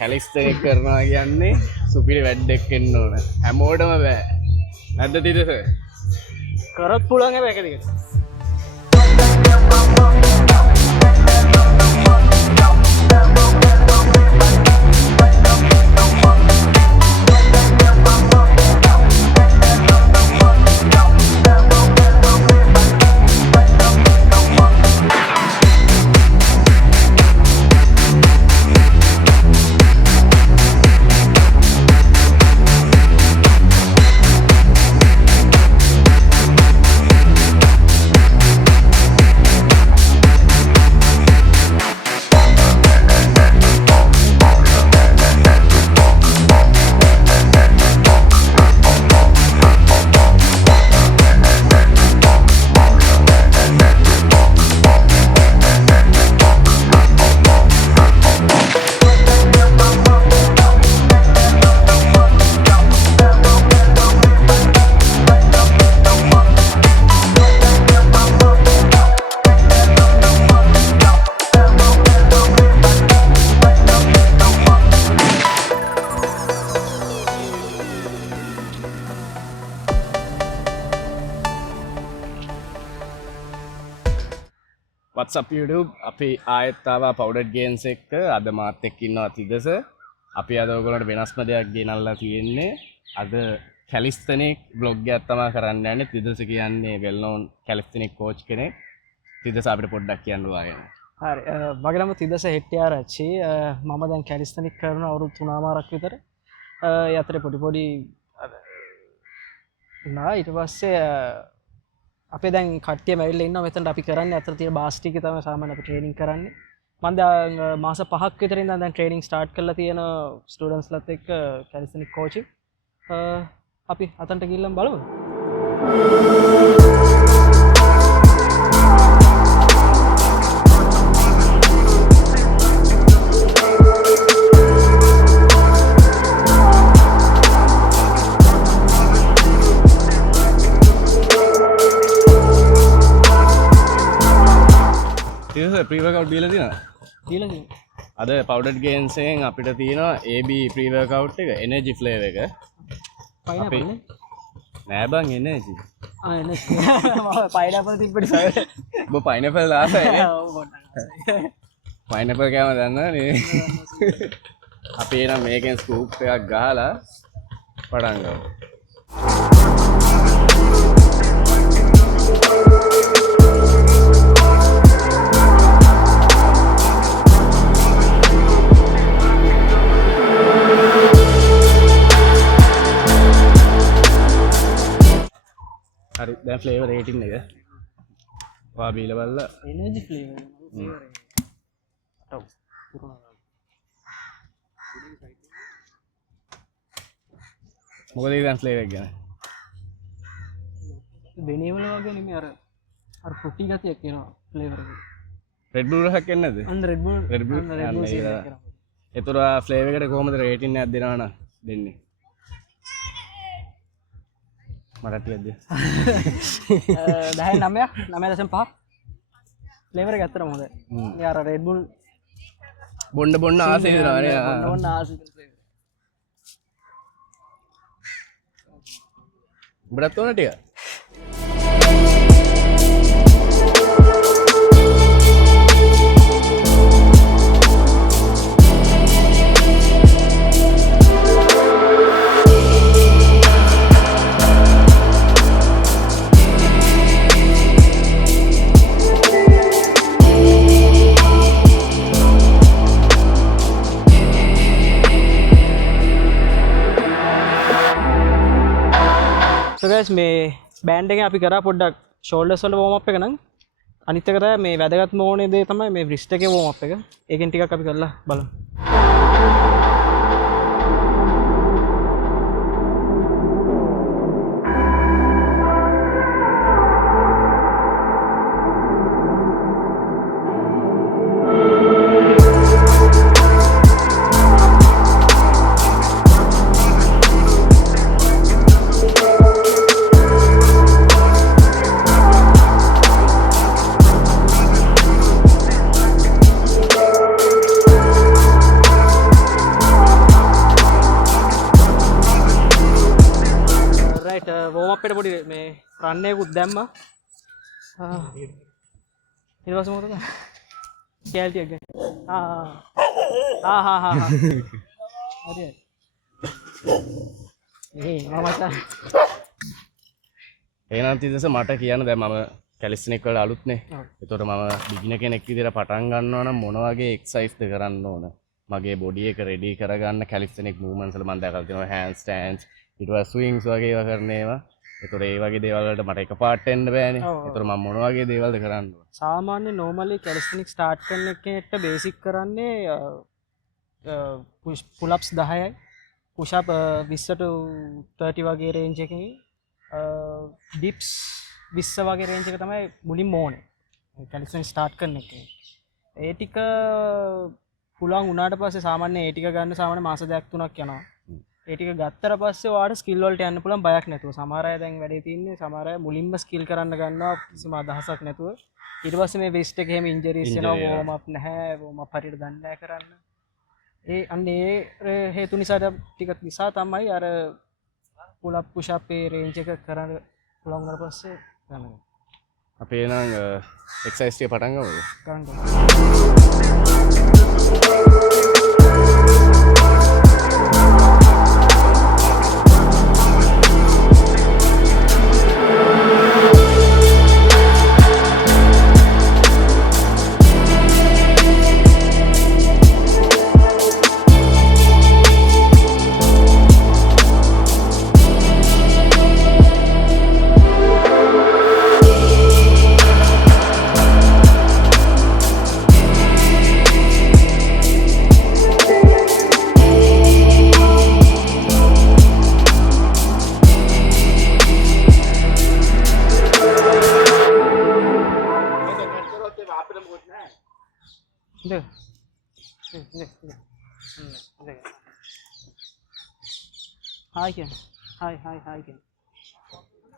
කැලිස්ටර් කරනවා කියන්නේ සුපිරි වැඩක් වෙන්න ඕන. හැමෝටම බෑ. නැද්ද තිරස? කරත් පුළුවන් හැබැයි එක දිගට. What's up YouTube? අපි ආයෙත් ආවා Powdered Games එක්ක. අද මාත් එක්ක ඉන්නවා තිදස. අපි අද ඔයගොල්ලන්ට වෙනස්ම දෙයක් ගෙනල්ලා තියෙන්නේ. අද calisthenics vlog එකක් තමයි කරන්න යන්නේ. තිදස කියන්නේ well known calisthenics coach කෙනෙක්. තිදස අපිට පොඩ්ඩක් කියන්න ඕවාගෙන. හරි මගේ නම තිදස හෙට්ටිආරච්චි. මම දැන් කැලිස්තනික් කරන අවුරුදු 3මාරක් විතර. ඒ අතරේ පොඩි ඊට පස්සේ අපේ දැන් කට්ටිය මැවිල්ලා ඉන්නවා මෙතනට අපි කරන්නේ අතර තියෙන බාස් ටිකේ තමයි සාමාන්‍ය අපි ට්‍රේනින් කරන්නේ. මම දැන් මාස 5ක් විතර ඉඳන් දැන් ට්‍රේනින් ස්ටාර්ට් කරලා තියෙන ස්ටුඩන්ට්ස්ලත් එක්ක කැලිස්තනික් කෝචින්. අපි අතන්ට ගිහිල්ලා බලමු. pre-workout දීලා තියෙනවා. දීලා තියෙනවා. අද Powdered Games එකෙන් අපිට තියෙනවා AB pre-workout එක energy flavor එක. pineapple නෑ බං energy. energy. මම pineapple තිබ්බට ඔබ pineapple ආසයිනේ. ඔව් පොඩ්ඩක්. pineapple කෑම දන්නවනේ. අපි එනම් මේකෙන් scoop එකක් ගහලා පටන් ගමු. හරි දැන් ෆ්ලේවර් රේටින් එක ඔයා බීලා බලලා energy flavor මොකද ඒ දැන් ෆ්ලේවර් එක ගැන වෙනේවල වගේ නෙමෙයි අර ෆෘටි ගතියක් එනවා ෆ්ලේවර් එක. රෙඩ් බුල් එකක් එන්නේ නැද්ද? අන්න රෙඩ් බුල් රෙඩ් බුල් ඒතර ෆ්ලේවර් එකට කොහමද රේටින් එකක් දෙනවනම් දෙන්නේ? මට ටිකක් දෙන්න. 10 9.5 ෆ්ලේවර් එක ඇත්තටම හොඳයි. ඒ අර රෙඩ් බුල් බොන්න ආසෙ දෙනවා නේ. බොන්න ආසෙ දෙන ෆ්ලේවර්. උඹටත් ඕන ටික. So guys මේ බෑන්ඩ් එකෙන් අපි කරා පොඩ්ඩක් ෂෝල්ඩර්ස් වල වෝම් අප් එක නම් අනිත් එක තමයි මේ වැදගත්ම ඕනේ දේ තමයි මේ wrist එකේ වෝම් අප් එක. ඒකෙන් ටිකක් අපි කරලා බලමු. වෝම් අප් එකට පොඩි මේ රන් එකකුත් දැම්මා. ඊට පස්සේ මොකද කරන්නේ? කැල්ටියක් ගන්න. හරි. එහෙනම් තිදස මට කියන්න දැන් මම කැලිස්තනික් වල අලුත්නේ. ඒතකොට මම බිගිනර් කෙනෙක් විදිහට පටන් ගන්නවා නම් මොන වගේ එක්සර්සයිස්ද කරන්න ඕන? මගේ බොඩි එක රෙඩි කරගන්න කැලිස්තනික් මූව්මන්ට්ස් වල මම දැකලා තියෙනවා හෑන්ඩ් ස්ටෑන්ඩ්ස් ඊට පස්සේ ස්විංග්ස් වගේ ඒවා කරන ඒවා. ඒතකොට ඒ වගේ දේවල් වලට මට එකපාරට එන්න බෑනේ. ඒතකොට මම මොන වගේ දේවල්ද කරන්න ඕන? සාමාන්‍ය normally calisthenic start කරන කෙනෙක්ට basic කරන්නේ pull ups 10යි push up 20 to 30 වගේ range එකකින් dips 20 වගේ range එක තමයි මුලින්ම ඕනේ calisthenic start කරන එකේ. ඒ ටික පුළුවන් වුණාට පස්සේ සාමාන්‍ය ඒ ටික ගන්න සාමාන්‍ය මාස දෙකක් තුනක් යනවා. ඒ ටික ගත්තට පස්සේ ඔයාලට ස්කිල් වලට යන්න පුළුවන් බයක් නැතුව. සමහර අය දැන් වැඩේ තියෙන්නේ සමහර අය මුලින්ම ස්කිල් කරන්න ගන්නවා කිසිම අදහසක් නැතුව. ඊට පස්සේ මේ වෙස්ට් එකේ එහෙම ඉන්ජරිස් එනවා වෝම් අප් නැහැ වෝම් අප් හරියට දන්නේ නැහැ කරන්න. ඒ අන්නේ හේතු නිසා ටික නිසා තමයි අර පුල් අප් පුෂ් අප් ඒ රේන්ජ් එක කරන්න පුළුවන් වුණාට පස්සේ යනවා. අපි එහෙනම් එක්සර්සයිස් ටික පටන් ගමුද? කරන්න. Hi Ken. Hi Ken.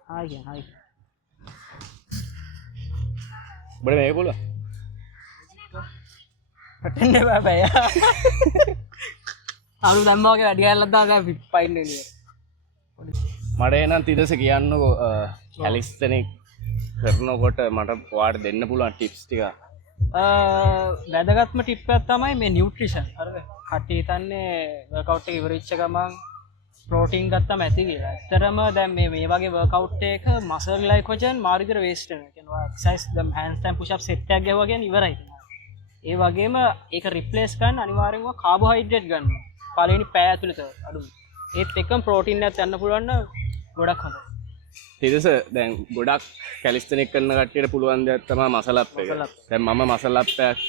Hi Ken. බඩ මේක පුළුවන්. පටන්න බෑ. අලු දැම්මා වගේ වැඩි ගාලක් දාලා දැන් පයින් එන්නේ. මට එනම් තිදස කියන්නකෝ කැලිස්තනික් කරනකොට මට ඔයාලට දෙන්න පුළුවන් ටිප්ස් ටික. වැදගත්ම ටිප් එකක් තමයි මේ නියුට්‍රිෂන්. හරිද? කට්ටිය හිතන්නේ වර්කවුට් එක ඉවරෙච්ච ගමන් ප්‍රෝටීන් ගත්තම ඇති කියලා. ඇත්තටම දැන් මේ වගේ වර්කවුට් එක මසල් ග්ලයිකෝජන් මාරු විදිහට වේස්ට් වෙනවා. කියනවා එක්සර්සයිස් දැන් handstand push up set එකක් ගැහුවා කියන්නේ ඉවරයි. ඒ වගේම ඒක රිප්ලේස් කරන්න අනිවාර්යෙන්ම කාබෝහයිඩ්‍රේට් ගන්නවා. පළවෙනි පැය ඇතුළත අඩුයි. ඒත් එක්කම ප්‍රෝටීන් එකක් ගන්න පුළුවන් නම් ගොඩක් හොඳයි. තිදස දැන් ගොඩක් කැලිස්තනික් කරන කට්ටියට පුළුවන් දෙයක් තමයි මසල් අප් එක. දැන් මම මසල් අප් එකක්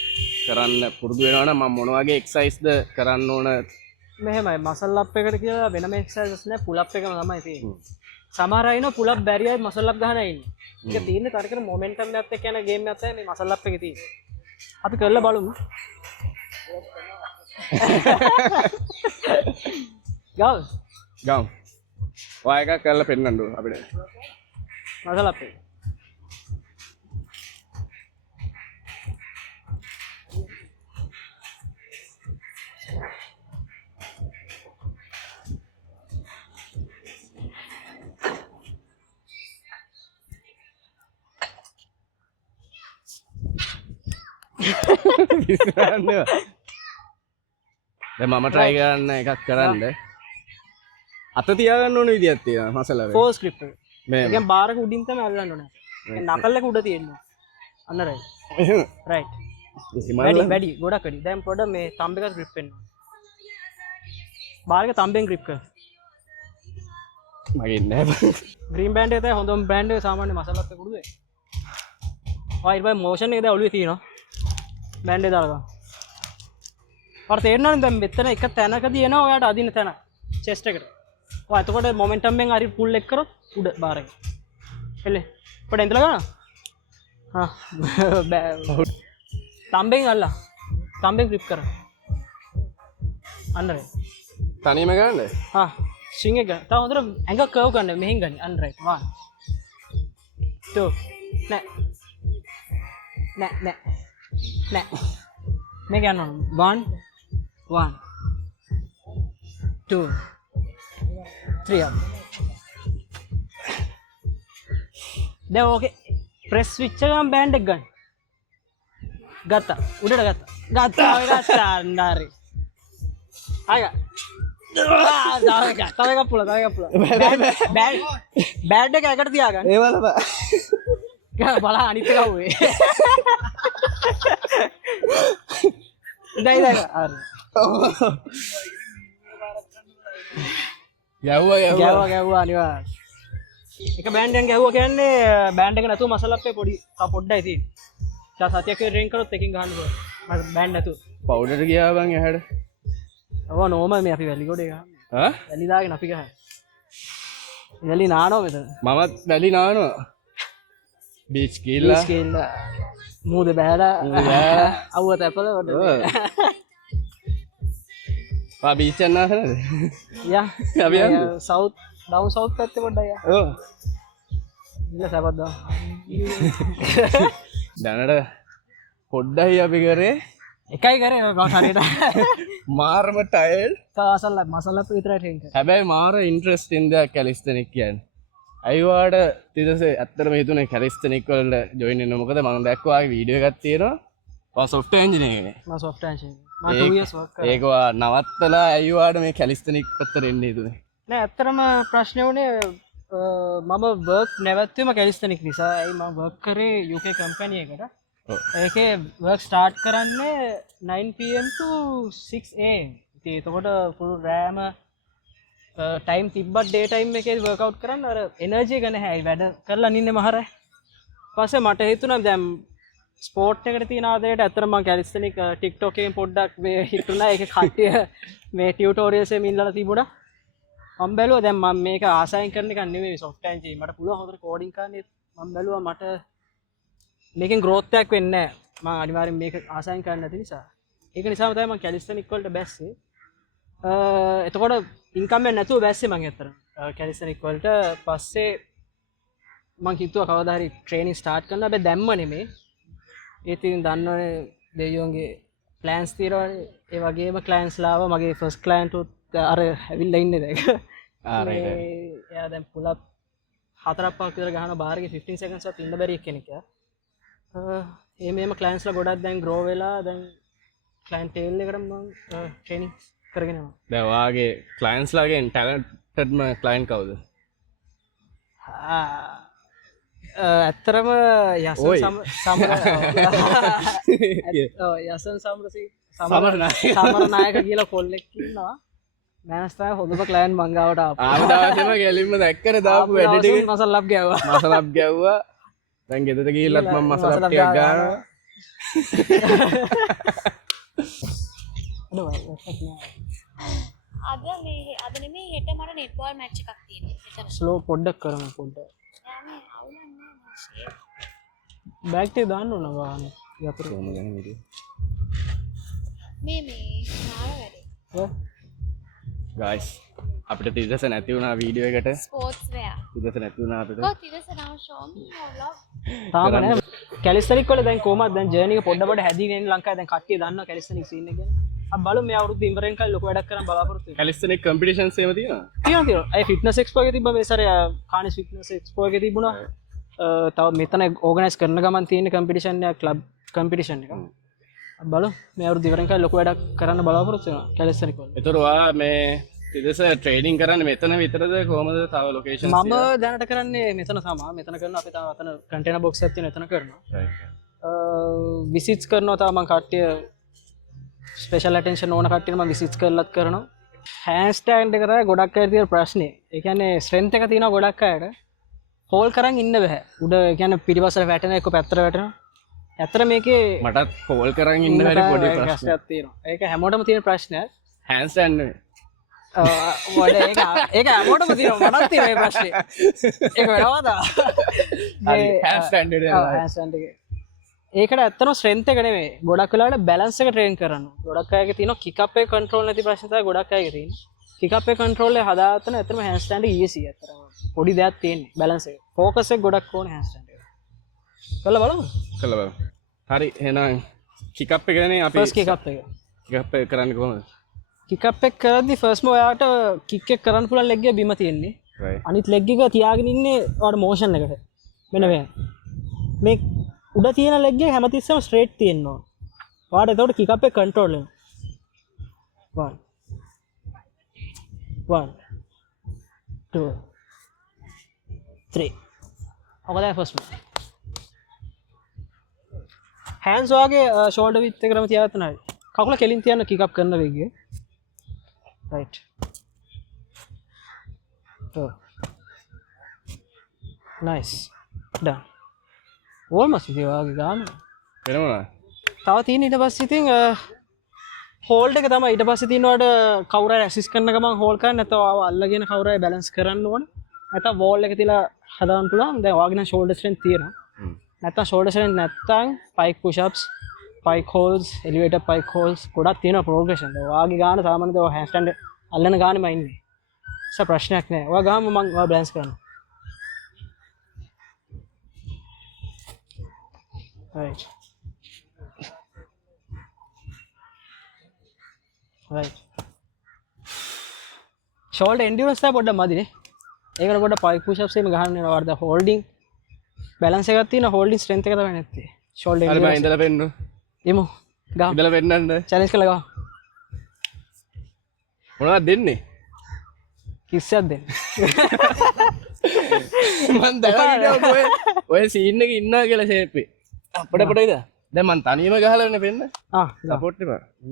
කරන්න පුරුදු වෙනවා නම් මම මොන වගේ එක්සර්සයිස්ද කරන්න ඕන? මෙහෙමයි මසල් අප් එකට කියලා වෙනම එක්සර්සයිසස් නෑ පුල් අප් එකම තමයි තියෙන්නේ. සමහර අය ඉන්නවා පුල් අප් බැරි අය මසල් අප් ගහන අය ඉන්නේ. ඒක තියෙන්නේ තරකර මොමන්ටම් එකත් එක්ක යන ගේම් එකක් තමයි මේ මසල් අප් එකේ තියෙන්නේ. අපි කරලා බලමු. ගාව. ඔයා එකක් කරලා පෙන්නන්න ඕන අපිට. මසල් අප් එක. දැන් මම try කරන්න එකක් කරන්න. අත තියාගන්න ඕන විදියක් තියෙනවා මසල වේ. ෆෝස් ග්‍රිප් එක. ඒ කියන්නේ බාරක උඩින් තමයි අල්ලන්න ඕනේ. නකල් එක උඩ තියෙනවා. අන්න රයිට්. රයිට්. වැඩි ගොඩක් වැඩි. දැන් පොඩ මේ තම්බ එක ග්‍රිප් වෙන්න ඕනේ. බාරක තම්බෙන් ග්‍රිප් කර. මගේ නෑ. ග්‍රීන් බෑන්ඩ් එක තමයි හොඳම බෑන්ඩ් එක සාමාන්‍ය මසල් අප් එක උඩේ. ඔය ඊට පස්සේ මොෂන් එක දැන් ඔළුවේ තියෙනවා. බෑන්ඩ් එක දාලා ගන්න. ඔයාලට තේරෙනවද දැන් මෙතන එක තැනකදී එනවා ඔයාට අදින්න තැන චෙස්ට් එකට. ඔය එතකොට මොමන්ටම් එකෙන් හරි පුල් එක කරොත් උඩ බාර එක. එල්ලේ. පොඩ ඉඳලා ගන්න. තම්බෙන් අල්ලා. තම්බෙන් ග්‍රිප් කර. අන්න රයිට්. තනියම ගන්නද? ස්විං එක. තව හොඳට ඇඟ කර්ව් ගන්න. මෙහෙන් ගන්න. අන්න රයිට්. 1 2 නෑ. මේක යන්න ඕන. 1 2 3 up දැන් ඕකේ ප්‍රෙස් ස්විච් එක ගමන් බෑන්ඩ් එක ගන්න. ගත්තා. උඩට ගත්තා. ගත්තා අන්නාරි. ආය. තව එකක් පුළ. බෑන්ඩ් එක ඇකට තියාගන්න. ඒ බලපන්. බලා අනිත් එක වුවේ. දැන් හරි. ගැව්වා අනිවාර්යයෙන්. එක බෑන්ඩ් එකෙන් ගැහුවා කියන්නේ බෑන්ඩ් එක නැතුව මසල් අප්පේ පොඩ්ඩයි තියෙන්නේ. සතියක් ට්‍රේන් කරොත් එකකින් ගහන්න පුළුවන්. මම බෑන්ඩ් නැතුව. පවුඩර් ගියා බං එහාට. ඔව් නෝමල් මේ අපි වැලි ගොඩේ ගහන්නේ. ඈ? වැලි දාගෙන අපි ගහන්නේ. වැලි නානවා මෙතන. මමත් වැලි නානවා. බීච් ගිහිල්ලා. මූද බෑලා අවුව තැපල වඩ. පා බීච් යන්න ආසනද? යා. අපි යන්න. සවුත් ඩවුන් සවුත් පැත්තේ පොඩ්ඩක් යා. ඔව්. ඉන්න සපත් දා. දැනට පොඩ්ඩයි අපි කරේ එකයි කරේ හරියට මාර්ම ටයර්ඩ් මසල්ල විතරයි ට්‍රේන් කරේ. හැබැයි මාර ඉන්ට්‍රස්ටිං දෙයක් කැලිස්තනික් කියන්නේ. අයිවාට තිදසේ ඇත්තටම හිතුනේ කැලිස්තනික් වලට ජොයින් වෙන්න. මොකද මම දැක්කා ආගේ වීඩියෝ එකක් තියෙනවා. මම සොෆ්ට්වෙයාර් ඉන්ජිනියර් කෙනෙක්. මම සොෆ්ට්වෙයාර් ඉන්ජිනියර්. මම 2 years work කරා. ඒක නවත්තලා අයිවාට මේ කැලිස්තනික් පැත්තට එන්න හිතුනේ. නෑ ඇත්තටම ප්‍රශ්නේ උනේ මම වර්ක් නැවැත්වීම කැලිස්තනික් නිසා. ඇයි මම වර්ක් කරේ UK කම්පැනි එකට. ඒකේ වර්ක් ස්ටාර්ට් කරන්නේ 9 pm to 6 am. ඉතින් එතකොට ෆුල් රෑම ටයිම් තිබ්බත් ඩේ ටයිම් එකේ වර්කවුට් කරන්න අර එනර්ජි එක නැහැ. වැඩ කරලා නින්නේ මහරයි. ඊපස්සේ මට හිතුණා දැන් ස්පෝර්ට් එකට තියෙන ආදරයට ඇත්තටම මම කැලිස්තනික් TikTok එකෙන් පොඩ්ඩක් මේ හිතුණා. ඒකේ කට්ටිය මේ ටියුටෝරියල්ස් එකේ ඉන්නලා තිබුණා. මම බැලුවා දැන් මම මේක ආසයෙන් කරන එකක් නෙවෙයි සොෆ්ට්වෙයාර් ඉන්ජිනියර්. මට පුළුවන් හොඳට කෝඩින් කරන්න. මම බැලුවා මට මේකෙන් growth එකක් වෙන්නේ නැහැ. මම අනිවාර්යෙන් මේක ආසයෙන් කරන්න නැති නිසා. ඒක නිසාම තමයි මම කැලිස්තනික් වලට බැස්සේ. එතකොට ඉන්කම් එක නැතුව බැස්සේ මම ඇත්තටම කැලිස්තනික් වලට. පස්සේ මම හිතුවා කවදා හරි ට්‍රේනින් ස්ටාර්ට් කරන්න. හැබැයි දැම්ම නෙමෙයි. ඒ ඉතින් දන්නවනේ දෙයියෝන්ගේ ප්ලෑන්ස් තියෙනවනේ. ඒ වගේම ක්ලයන්ට්ස් ලාව මගේ ෆස්ට් ක්ලයන්ට් උත් අර ඇවිල්ලා ඉන්නේ දැන්. එයා දැන් පුල් අප් 4-5ක් විතර ගහන බාරේ 15 seconds වත් ඉන්න බැරි කෙනෙක්. මේම ක්ලයන්ට්ස්ලා ගොඩක් දැන් ග්‍රෝ වෙලා දැන් ක්ලයන්ටේල් එකට මම ට්‍රේනින් කරගෙන යනවා. දැන් ඔයාගේ ක්ලයන්ට්ස්ලාගෙන් ටැලන්ටඩ්ම ක්ලයන්ට් කවුද? ඇත්තරම යසන් සමරනායක කියලා කොල්ලෙක් ඉන්නවා. මෑනස් තමයි හොඳම ක්ලයන්ට් මං ගාවට ආපු. ආවදාසෙම ගැලින්ම දැක්කර දාපු වැඩ ටික මසල්ලක් ගැව්වා. මසලක් ගැව්වා. දැන් ගෙදරට ගිහිල්ලත් මම මසලක් ටිකක් ගන්නවා. අද නෙමෙයි හෙට මට නෙට්බෝල් මැච් එකක් තියෙනවා. එතන. ස්ලෝ පොඩ්ඩක් කරමු පොඩ්ඩක්. යාමේ අවුලන්නේ නැහැ. බෑග් ටික දාන්න ඕන වාහනේ. යතුරු කොහොම ගන්නේ මේක? මේ නාල වැඩේ. ගයිස් අපිට තිදස නැති වුණා වීඩියෝ එකට. ස්පෝර්ට්ස් වෙයා. තිදස නැති වුණා අපිට. කොහොමද තිදස now show me your love. තාම නෑ. කැලිස්තනික් වල දැන් කොහමද දැන් ජර්නි එක පොඩ හැදීගෙන ඉන්න ලංකාවේ දැන් කට්ටිය දන්නවා කැලිස්තනික් සීන් එක ගැන. අපි බලමු මේ අවුරුද්ද ඉවරෙන් කල් ලොකු වැඩක් කරන් බලාපොරොත්තු වෙනවා. කැලිස්තනික් කම්පිටිෂන්ස් එහෙම තියෙනවා? තියෙනවා. අය ෆිට්නස් එක්ස්පෝ එකේ තිබ්බා මේ සැරේ කානිස් ෆිට්නස් එක්ස්පෝ එකේ තිබුණා. තව මෙතන ඕගනයිස් කරන ගමන් තියෙන කම්පිටිෂන් එක ක්ලබ් කම්පිටිෂන් එක. අපි බලමු මේ අවුරුද්ද ඉවරෙන් කල් ලොකු වැඩක් කරන්න බලාපොරොත්තු වෙනවා කැලිස්තනික් වල. ඒතර ඔයා මේ තිදස ට්‍රේනින් කරන්නේ මෙතන විතරද කොහමද තව ලොකේෂන්ස් මම දැනට කරන්නේ මෙතන තමයි. මෙතන කරනවා අපි තාම අතන කන්ටේනර් බොක්ස් එකක් තියෙනවා එතන කරනවා. විසිට්ස් කරනවා තාම මම කට්ටිය ස්පෙෂල් ඇටෙන්ෂන් ඕන කට්ටියට මම විසිට්ස් කරලත් කරනවා. හෑන්ඩ් ස්ටෑන්ඩ් එක තමයි ගොඩක් අය තියෙන ප්‍රශ්නේ. ඒ කියන්නේ ස්ට්‍රෙන්ත් එක තියෙනවා ගොඩක් අයට. හෝල් කරන් ඉන්න බෑ. උඩ ඒ කියන්නේ පිටිපස්සට වැටෙන එක පැත්තට වැටෙනවා. ඇත්තට මේකේ මටත් හෝල් කරන් ඉන්න හැටි පොඩි ප්‍රශ්නයක් තියෙනවා. ඒක හැමෝටම තියෙන ප්‍රශ්නයක්. හෑන්ඩ් ස්ටෑන්ඩ් නෙවෙයි. ඒක හැමෝටම තියෙනවා. මටත් තියෙන මේ ප්‍රශ්නේ. ඒක වෙනවද? හරි හෑන්ඩ් ස්ටෑන්ඩ් ඒකට ඇත්තම ස්ට්‍රෙන්ත් එක නෙමෙයි. ගොඩක් වෙලාවට බැලන්ස් එක ට්‍රේන් කරන්න. ගොඩක් අයගේ තියෙනවා කික් අප් එක කන්ට්‍රෝල් නැති ප්‍රශ්න තමයි ගොඩක් අයගේ තියෙන්නේ. කික් අප් එක කන්ට්‍රෝල් එක හදාගන්න ඇත්තම හෑන්ඩ් ස්ටෑන්ඩ් එක ඊසි ඇත්තටම. පොඩි දෙයක් තියෙන්නේ බැලන්ස් එක. ෆෝකස් එක ගොඩක් ඕනේ හෑන්ඩ් ස්ටෑන්ඩ් එක. කළා බලමු. කළා බලමු. හරි එහෙනම් කික් අප් එකනේ අපි ෆස්ට් කික් අප් එක. කික් අප් එක කරන්නේ කොහොමද? කික් අප් එක කරද්දි ෆස්ට්ම ඔයාට කික් එක කරන්න පුළුවන් ලෙග් එක බිම තියෙන්නේ. අනිත් ලෙග් එක තියාගෙන ඉන්නේ ඔයාට මෝෂන් එකට. මෙන්න මේ උඩ තියෙන ලෙග් එක හැමතිස්සෙම ස්ට්‍රේට් තියෙනවා. වාට එතකොට කික් අප් එක කන්ට්‍රෝල් වෙනවා. 1 2 3 ඔක තමයි ෆස්ට් one. hands වගේ shoulder width එකම තියාගන්න හරි. කකුල කෙලින් තියන්න කික් අප් කරන වෙගිය. right. Oh. Nice. Done. Almost ඉතින් ඔයාගේ ගාන. වෙනවද? තව තියෙන ඊට පස්සේ ඉතින් හෝල්ඩ් එක තමයි ඊට පස්සේ තියෙනවට කවුරු හරි ඇසිස්ට් කරන ගමන් හෝල්ඩ් කරන්න නැත්නම් ආව අල්ලගෙන කවුරු හරි බැලන්ස් කරන්න ඕන. නැත්නම් වෝල් එක තියලා හදාගන්න පුළුවන්. දැන් ඔයාගේ නම් ෂෝල්ඩර් ස්ට්‍රෙන්ත් තියෙනවා. නැත්නම් ෂෝල්ඩර් ස්ට්‍රෙන්ත් නැත්නම් pike push ups, pike holds, elevator pike holds ගොඩක් තියෙනවා ප්‍රෝග්‍රෙෂන්. දැන් ඔයාගේ ගාන සාමාන්‍යයෙන් ඔය හෑන්ඩ් ස්ටෑන්ඩ් අල්ලන ගානෙම ඉන්නේ. ඒක ප්‍රශ්නයක් නෑ. ඔයා ගාම මම ඔයා බැලන්ස් කරනවා. Right. Right. Shoulder endurance එක පොඩ්ඩක් මදිනේ. ඒකට පොඩ්ඩක් pike push ups එහෙම ගහන්න වෙනවා. වර්ධ holding balance එකක් තියෙන holding strength එක තමයි නැත්තේ. Shoulder හරි මම endurance. ඉඳලා පෙන්නු. එමු. ගහමු. ඉඳලා පෙන්නන්න. challenge කරලා ගහමු. මොනවද දෙන්නේ? කිස්සක් දෙන්න. මං දැනගිටියා ඔය සීන් එකේ ඉන්නවා කියලා ෂේප් එක. අපිට පොඩ ඉද. දැන් මං තනියම ගහලා වෙන්නේ පෙන්න. සපෝට් එක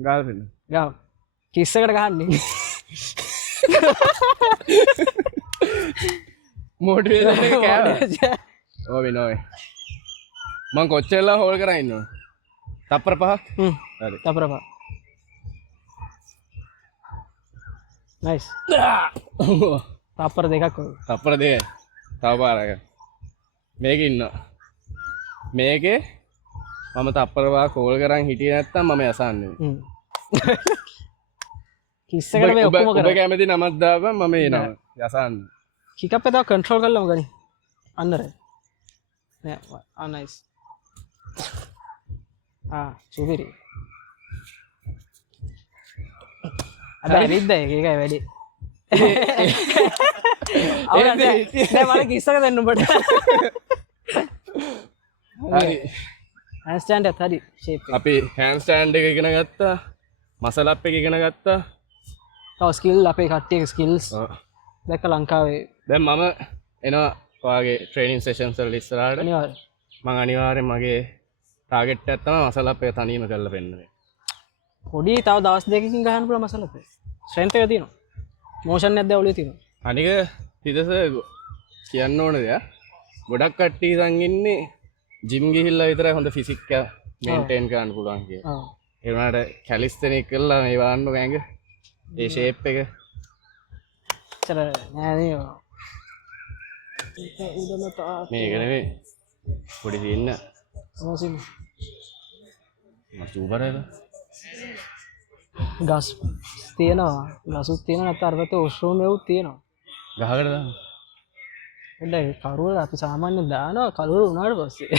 ගහලා පෙන්න. ගහමු. කිස් එකට ගහන්නේ. මොටිවේෂන් එක කෑවා. ඔව් වෙනවා. මං කොච්චරලා හෝල් කරන් ඉන්නවද? තප්පර 5ක්. හරි. තප්පර 5. නයිස්. තප්පර 2ක් වගේ. තප්පර 2යි. තව පාරක්. මේකේ ඉන්නවා. මේකේ මම තප්පර 5ක් හෝල් කරන් හිටියේ නැත්තම් මම යසන්නේ. කිස් එකට මේ ඔක්කොම කරා. ඔබ කැමති නමක් දාපන් මම එනවා. යසන්නේ. කික් අප් එක තව කන්ට්‍රෝල් කරලාම ගනි. අන්නර. නෑ නයිස්. සුපිරි. අද ඇරිද්ද ඒකයි වැඩි. නෑ මම කිස් එක දෙන්න ඔබට. හරි. හෑන්ඩ් ස්ටෑන්ඩ් එකත් හරි ෂේප් එක. අපි හෑන්ඩ් ස්ටෑන්ඩ් එක ඉගෙන ගත්තා. මසල් අප් එක ඉගෙන ගත්තා. තව ස්කිල් අපේ කට්ටියගේ ස්කිල්ස් දැක්ක ලංකාවේ. දැන් මම එනවා ඔයාගේ ට්‍රේනින් සෙෂන්ස් වල ඉස්සරහට. අනිවාර්යයෙන්. මම අනිවාර්යෙන් මගේ ටාගට් එක තමයි මසල් අප් එක තනියම කරලා පෙන්නන්නේ. පොඩි තව දවස් දෙකකින් ගහන්න පුළුවන් මසල් අප් එක. ස්ට්‍රෙන්ත් එක තියෙනවා. මෝෂන් එකක් දැන් ඔළුවේ තියෙනවා. අනික තිදස කියන්න ඕන දෙයක්. ගොඩක් කට්ටිය ඉතින් ඉන්නේ ජිම් ගිහිල්ලා විතරයි හොඳ ෆිසික් එක මේන්ටේන් කරන්න පුළුවන් කියලා. ඒ වුණාට කැලිස්තෙනික් කරලා මේ වන්න ගෑඟ ඒ ෂේප් එක චල නෑ නේ. මේක නෙවෙයි. පොඩි දින්න මොසින් මචුබරේද ගස් තියෙනවා. ගසුත් තියෙනවා නැත්නම් අර පැත්තේ ඔෂ්රූම් එකක් තියෙනවා. ගහකට දාන්න. එන්න කරුවල අපි සාමාන්‍යයෙන් දානවා කරුවල උනාට පස්සේ.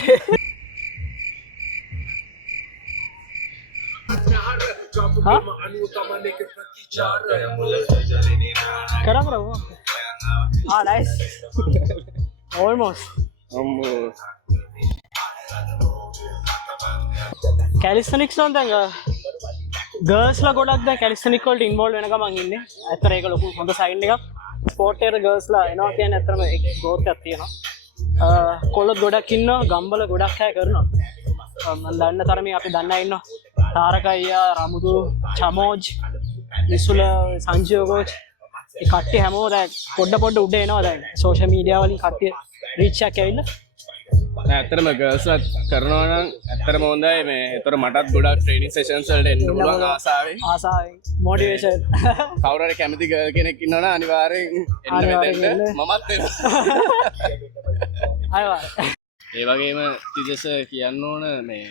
කරා නයිස්. ඕල්මෝස්ට්. කැලිස්තනික්ස් නම් දැන් ගර්ල්ස්ලා ගොඩක් දැන් කැලිස්තනික් වලට ඉන්වෝල්ව් වෙන ගමන් ඉන්නේ. ඇත්තට ඒක ලොකු හොඳ සයින් එකක්. ස්පෝර්ට් එකට ගර්ල්ස්ලා එනවා කියන්නේ ඇත්තටම ඒක ග්‍රෝත් එකක් තියෙනවා. කොල්ලොත් ගොඩක් ඉන්නවා, ගම්බල ගොඩක් අය කරනවා. මම දන්න තරමින් අපි දන්න අය ඉන්නවා. තාරක අයියා, රමුදු, චමෝජ්, නිසුල, සංජීව කෝච්. ඒ කට්ටිය හැමෝම දැන් පොඩ උඩ එනවා දැන්. සෝෂල් මීඩියා වලින් කට්ටිය රීච් එකක් ඇවිල්ලා. ඇත්තටම ගර්ල්ස්ලත් කරනවා නම් ඇත්තටම හොඳයි. මේ ඒතර මටත් ගොඩක් ට්‍රේනින් සෙෂන්ස් වලට එන්න පුළුවන් ආසාවෙන් මොටිවේෂන්. කවුරු හරි කැමති ගර්ල් කෙනෙක් ඉන්නවනම් අනිවාර්යෙන් එන්න මෙතෙන්ට. මමත් එනවා. අයවා. ඒ වගේම තිදස කියන්න ඕන මේ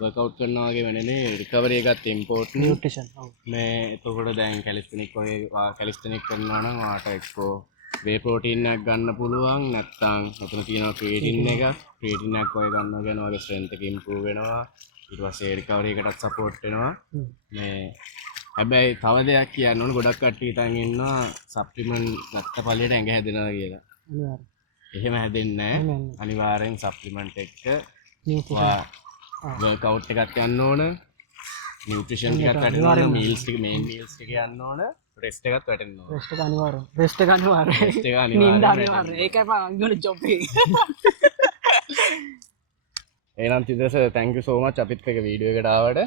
වර්කවුට් කරනවා වගේ වෙනනේ රිකවරි එකත් ඉම්පෝර්ටන්ට්. නියුට්‍රිෂන්. මේ එතකොට දැන් කැලිස්තනික් වගේ කැලිස්තනික් කරනවා නම් වාට එක්කෝ වේ ප්‍රෝටීන් එකක් ගන්න පුළුවන්. නැත්නම් මෙතන තියෙනවා ක්‍රියේටින් එකක්. ක්‍රියේටින් එකක් ඔය ගන්නවා කියන වගේ ස්ට්‍රෙන්ත් එක ඉම්ප්‍රූව් වෙනවා. ඊට පස්සේ රිකවරි එකටත් සපෝට් වෙනවා. මේ හැබැයි තව දෙයක් කියන්න ඕන ගොඩක් කට්ටිය හිතන් ඉන්නවා සප්ලිමන්ට් ගත්ත පළියට ඇඟ හැදෙනවා කියලා. අනිවාර්යයෙන්. එහෙම හැදෙන්නේ අනිවාර්යෙන් සප්ලිමන්ට් එක්ක වර්කවුට් එකක් යන්න ඕන නියුට්‍රිෂන් ටිකක් වැටෙන්න ඕන මීල්ස් ටික මේන් මීල්ස් ටික යන්න ඕන රෙස්ට් එකක් වැටෙන්න ඕන රෙස්ට් එක අනිවාර්යෙන් රෙස්ට් එක අනිවාර්යෙන් රෙස්ට් එක නින්ද අනිවාර්යෙන් අනිවාර්යෙන් ඒකයි මම අංගුල ජොබ් එක එහෙනම් තිදස thank you so much අපිත් එක්ක වීඩියෝ එකට ආවට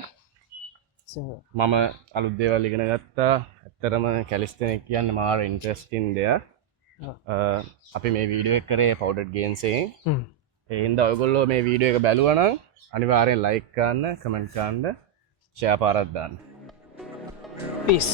මම අලුත් දේවල් ඉගෙන ගත්තා ඇත්තටම කැලිස්තෙනික් කියන්නේ මාර ඉන්ට්‍රස්ටිං දෙයක් අපි මේ වීඩියෝ එක කරේ පවුඩර් ගේම්ස් එකෙන් ඒ හින්දා ඔයගොල්ලෝ මේ වීඩියෝ එක බැලුවා නම් අනිවාර්යෙන් ලයික් කරන්න කමෙන්ට් කරන්න ෂෙයා පාරක් දාන්න peace